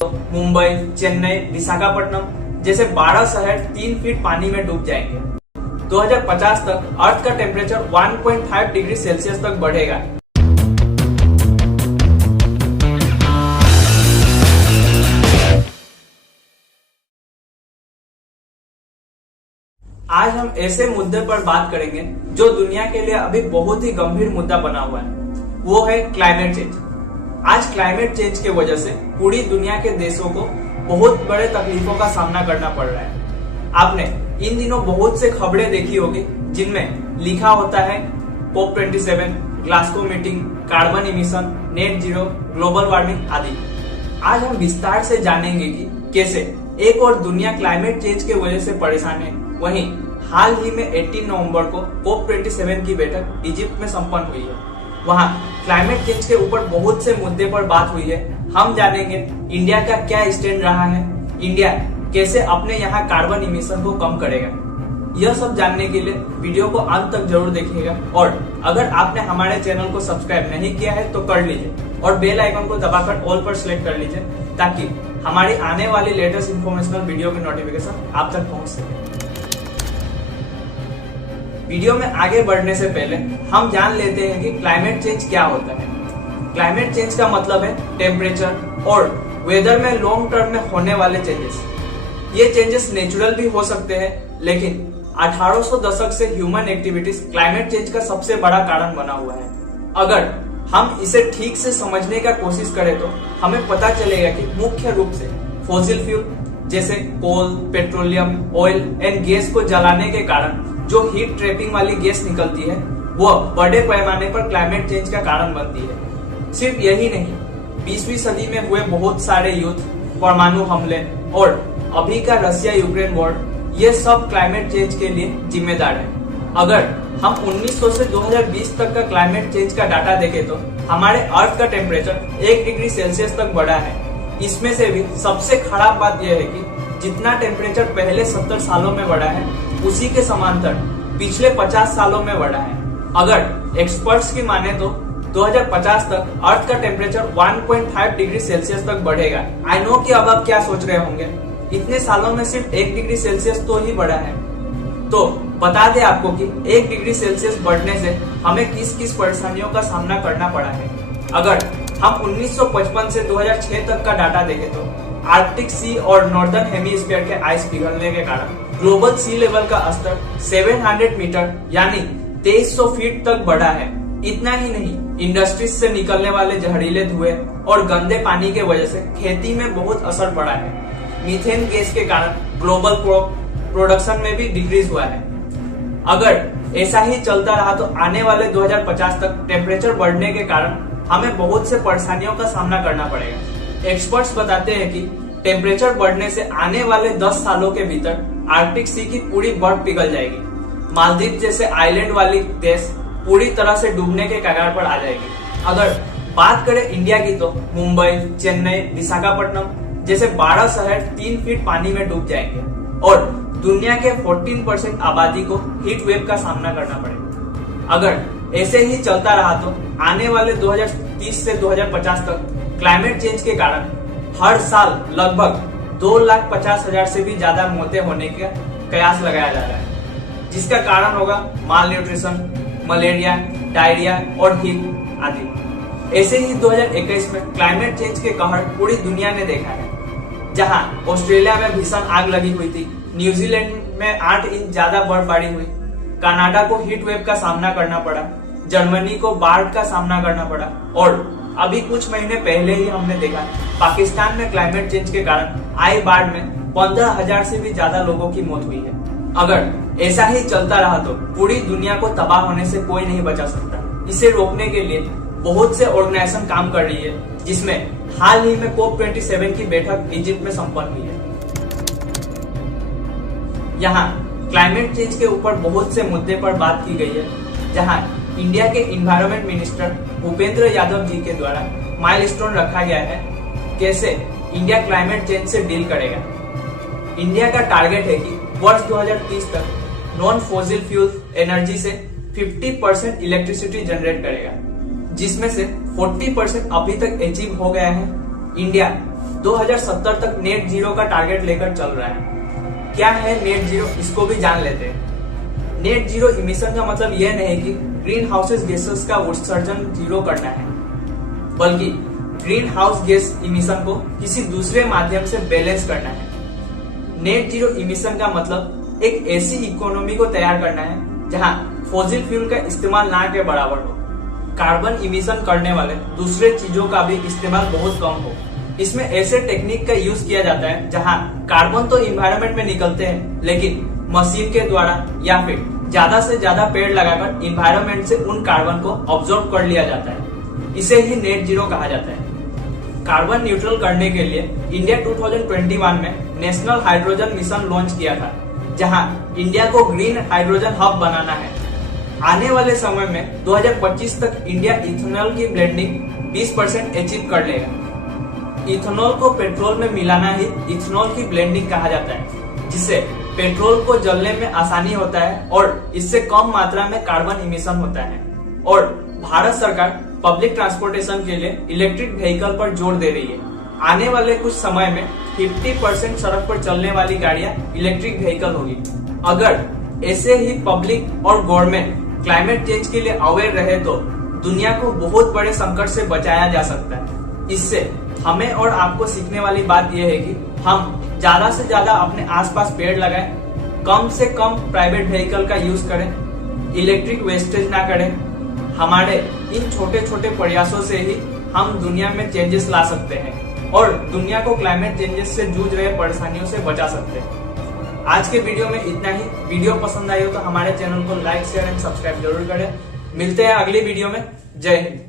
मुंबई, चेन्नई, विशाखापट्टनम जैसे 12 शहर 3 फीट पानी में डूब जाएंगे। 2050 तक अर्थ का टेम्परेचर 1.5 डिग्री सेल्सियस तक बढ़ेगा। आज हम ऐसे मुद्दे पर बात करेंगे जो दुनिया के लिए अभी बहुत ही गंभीर मुद्दा बना हुआ है, वो है क्लाइमेट चेंज। आज क्लाइमेट चेंज की वजह से पूरी दुनिया के देशों को बहुत बड़े तकलीफों का सामना करना पड़ रहा है। आपने इन दिनों बहुत से खबरें देखी होगी जिनमें लिखा होता है COP27, Glasgow meeting, carbon emission, net zero, global warming आदि। आज हम विस्तार से जानेंगे कि कैसे एक और दुनिया क्लाइमेट चेंज के वजह से परेशान है, वहीं हाल ही में 18 नवंबर को COP27 की बैठक इजिप्ट में संपन्न हुई है। वहां क्लाइमेट चेंज के ऊपर बहुत से मुद्दे पर बात हुई है। हम जानेंगे इंडिया का क्या स्टैंड रहा है, इंडिया कैसे अपने यहाँ कार्बन इमिशन को कम करेगा। यह सब जानने के लिए वीडियो को अंत तक जरूर देखिएगा और अगर आपने हमारे चैनल को सब्सक्राइब नहीं किया है तो कर लीजिए और बेल आइकन को दबाकर ऑल पर सिलेक्ट कर लीजिए ताकि हमारी आने वाली लेटेस्ट इंफॉर्मेशनल वीडियो की नोटिफिकेशन आप तक पहुंच सके। वीडियो में आगे बढ़ने से पहले हम जान लेते हैं कि क्लाइमेट चेंज क्या होता है। क्लाइमेट चेंज का मतलब है टेम्परेचर और वेदर में लॉन्ग टर्म में होने वाले चेंजेस। ये चेंजेस नेचुरल भी हो सकते हैं, लेकिन 1800 दशक से ह्यूमन एक्टिविटीज क्लाइमेट चेंज का सबसे बड़ा कारण बना हुआ है। अगर हम इसे ठीक से समझने का कोशिश करें तो हमें पता चलेगा कि मुख्य रूप से फॉसिल फ्यूल जैसे कोल, पेट्रोलियम, ऑयल एंड गैस को जलाने के कारण जो हीट ट्रैपिंग वाली गैस निकलती है वह बड़े पैमाने पर क्लाइमेट चेंज का कारण बनती है। सिर्फ यही नहीं, 20वीं सदी में हुए बहुत सारे युद्ध, परमाणु हमले और अभी का रशिया यूक्रेन वॉर, ये सब क्लाइमेट चेंज के लिए जिम्मेदार है। अगर हम 1900 से 2020 तक का क्लाइमेट चेंज का डाटा देखें तो हमारे अर्थ का टेम्परेचर 1 डिग्री सेल्सियस तक बढ़ा है। इसमें से भी सबसे खराब बात यह है कि जितना टेम्परेचर पहले 70 सालों में बढ़ा है उसी के समांतर पिछले 50 सालों में बढ़ा है। अगर एक्सपर्ट्स की माने तो 2050 तक अर्थ का टेम्परेचर 1.5 डिग्री सेल्सियस तक बढ़ेगा। आई नो कि अब आप क्या सोच रहे होंगे, इतने सालों में सिर्फ 1 डिग्री सेल्सियस तो ही बढ़ा है। तो बता दें आपको कि 1 डिग्री सेल्सियस बढ़ने से हमें किस किस परेशानियों का सामना करना पड़ा है। अगर हम 1955 से 2006 तक का डाटा देखें तो आर्कटिक सी और नॉर्दर्न हेमीस्फीयर के आइस पिघलने के कारण ग्लोबल सी लेवल का स्तर 700 मीटर यानी 2300 फीट तक बढ़ा है। इतना ही नहीं, इंडस्ट्रीज से निकलने वाले जहरीले धुएं और गंदे पानी के वजह से खेती में बहुत असर पड़ा है। मीथेन गैस के कारण ग्लोबल क्रॉप प्रोडक्शन में भी डिक्रीज हुआ है। अगर ऐसा ही चलता रहा तो आने वाले 2050 तक टेम्परेचर बढ़ने के कारण हमें बहुत से परेशानियों का सामना करना पड़ेगा। एक्सपर्ट्स बताते हैं कि टेम्परेचर बढ़ने से आने वाले 10 सालों के भीतर आर्कटिक सी की पूरी बर्फ पिघल जाएगी। मालदीव जैसे आइलैंड वाली देश पूरी तरह से डूबने के कगार पर आ जाएगी। अगर बात करें इंडिया की तो मुंबई, चेन्नई, विशाखापट्टनम जैसे 12 शहर 3 फीट पानी में डूब जाएंगे और दुनिया के 14% आबादी को हीट वेव का सामना करना पड़ेगा। अगर ऐसे ही चलता रहा तो आने वाले 2030 से 2050 तक क्लाइमेट चेंज के कारण हर साल लगभग 2,50,000 से भी ज्यादा मौतें होने का कयास लगाया जा रहा है, जिसका कारण होगा माल न्यूट्रिशन, मलेरिया, डायरिया और हीट आदि। ऐसे ही 2021 में क्लाइमेट चेंज के कहर पूरी दुनिया ने देखा है, जहां ऑस्ट्रेलिया में भीषण आग लगी हुई थी, न्यूजीलैंड में 8 इंच ज्यादा बर्फबारी हुई, कनाडा को हीट वेव का सामना करना पड़ा, जर्मनी को बाढ़ का सामना करना पड़ा और अभी कुछ महीने पहले ही हमने देखा पाकिस्तान में क्लाइमेट चेंज के कारण आई बाढ़ में 15,000 से भी ज्यादा लोगों की मौत हुई है। अगर ऐसा ही चलता रहा तो पूरी दुनिया को तबाह होने से कोई नहीं बचा सकता। इसे रोकने के लिए बहुत से ऑर्गेनाइजेशन काम कर रही है, जिसमें हाल ही में COP27 की बैठक इजिप्ट में संपन्न हुई है। यहाँ क्लाइमेट चेंज के ऊपर बहुत से मुद्दे पर बात की गई है, जहाँ इंडिया के इन्वायरमेंट मिनिस्टर भूपेंद्र यादव जी के द्वारा माइलस्टोन रखा गया है कैसे इंडिया क्लाइमेट चेंज से डील करेगा। इंडिया का टारगेट है कि वर्ष 2030 तक नॉन फॉसिल फ्यूल एनर्जी से 50% इलेक्ट्रिसिटी जनरेट करेगा, जिसमें से 40% अभी तक अचीव हो गया है। इंडिया 2070 तक नेट जीरो का टारगेट लेकर चल रहा है। क्या है नेट जीरो, इसको भी जान लेते हैं। नेट जीरो इमिशन का मतलब यह नहीं कि ग्रीन हाउसेस गैसेस का उत्सर्जन जीरो करना है, बल्कि ग्रीन हाउस गैस इमिशन को किसी दूसरे माध्यम से बैलेंस करना है। नेट जीरो इमिशन का मतलब एक ऐसी इकोनॉमी को तैयार करना है जहां फॉसिल फ्यूल का इस्तेमाल ना के बराबर हो, कार्बन इमिशन करने वाले दूसरे चीजों का भी इस्तेमाल बहुत कम हो। इसमें ऐसे टेक्निक का यूज किया जाता है जहां कार्बन तो इन्वायरमेंट में निकलते हैं, लेकिन मशीन के द्वारा या फिर ज्यादा से ज्यादा पेड़ लगाकर इन्वायरमेंट से उन कार्बन को ऑब्जॉर्व कर लिया जाता है। इसे ही नेट जीरो कहा जाता है। कार्बन न्यूट्रल करने के लिए इंडिया 2021 में नेशनल हाइड्रोजन मिशन लॉन्च किया था, जहां इंडिया को ग्रीन हाइड्रोजन हब बनाना है। आने वाले समय में 2025 तक इंडिया इथेनॉल की ब्लेंडिंग 20% अचीव कर लेगा। इथेनॉल को पेट्रोल में मिलाना ही इथेनॉल की ब्लेंडिंग कहा जाता है, जिससे पेट्रोल को जलने में आसानी होता है और इससे कम मात्रा में कार्बन इमिशन होता है। और भारत सरकार पब्लिक ट्रांसपोर्टेशन के लिए इलेक्ट्रिक व्हीकल पर जोर दे रही है। आने वाले कुछ समय में 50% सड़क पर चलने वाली गाड़ियां इलेक्ट्रिक व्हीकल होगी। अगर ऐसे ही पब्लिक और गवर्नमेंट क्लाइमेट चेंज के लिए अवेयर रहे तो दुनिया को बहुत बड़े संकट से बचाया जा सकता है। इससे हमें और आपको सीखने वाली बात यह है कि हम ज्यादा से ज्यादा अपने आसपास पेड़ लगाएं, कम से कम प्राइवेट व्हीकल का यूज करें, इलेक्ट्रिक वेस्टेज ना करें। हमारे इन छोटे छोटे प्रयासों से ही हम दुनिया में चेंजेस ला सकते हैं और दुनिया को क्लाइमेट चेंजेस से जूझ रहे परेशानियों से बचा सकते हैं। आज के वीडियो में इतना ही। वीडियो पसंद आई हो तो हमारे चैनल को लाइक, शेयर एंड सब्सक्राइब जरूर करें। मिलते हैं अगली वीडियो में। जय हिंद।